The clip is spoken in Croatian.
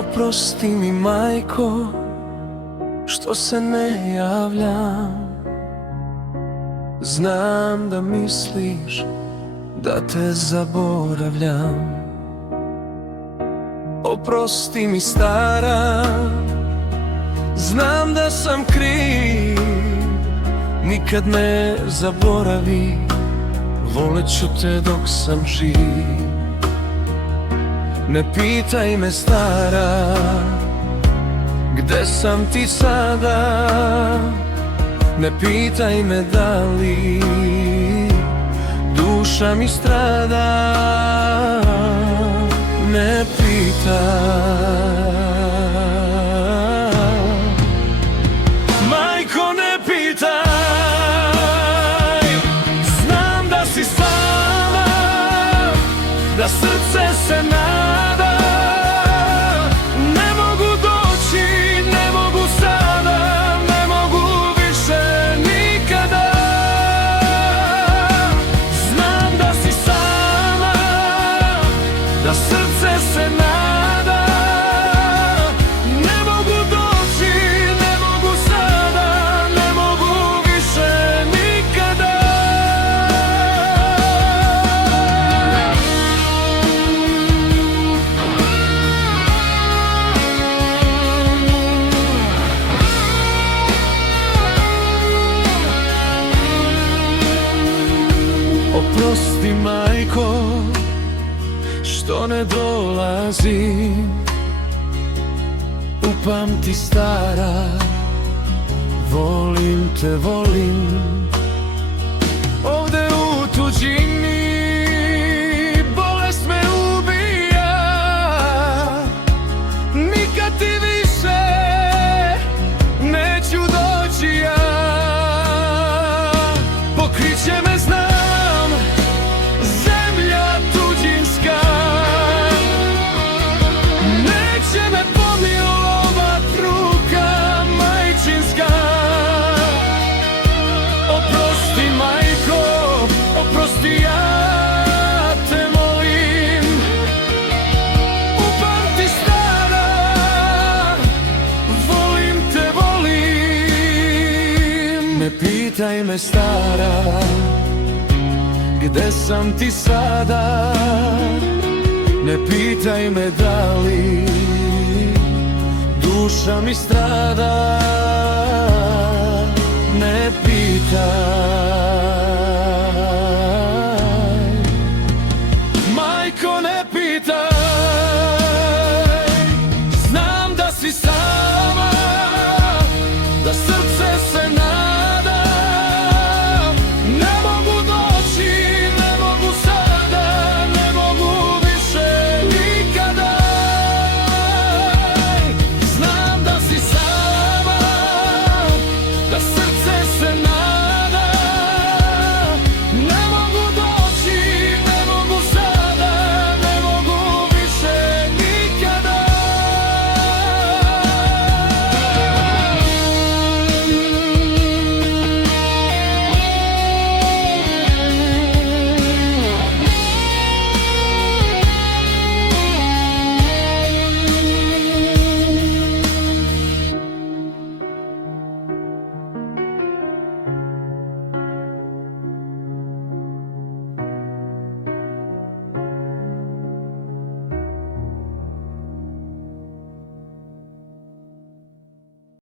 Oprosti mi, majko, što se ne javljam. Znam da misliš da te zaboravljam. Oprosti mi, stara, znam da sam kriv. Nikad ne zaboravi, volet ću te dok sam živ. Ne pitaj me, stara, gde sam ti sada. Ne pitaj me da li duša mi strada. Ne pitaj. Majko, ne pitaj. Znam da si sama, da srce se nada. Ne mogu doći, ne mogu sada, ne mogu više nikada. Znam da si sama, da srce se nada. Ne mogu doći, ne mogu sada, ne mogu više nikada. Oprosti, majko, što ne dolazim. Upamti, stara, volim te, volim. Ovde u tuđini bolest me ubija. Nikad ti više neću doći ja. Pokriće me, znam, zemlja tuđinska. Neće me pomilovat ruka majčinska. Oprosti, majko, oprosti, ja te molim. Upamti, stara, volim te, volim. Ne pitaj me, stara, gde sam ti sada. Ne pitaj me da li duša mi strada. Ne pitaj.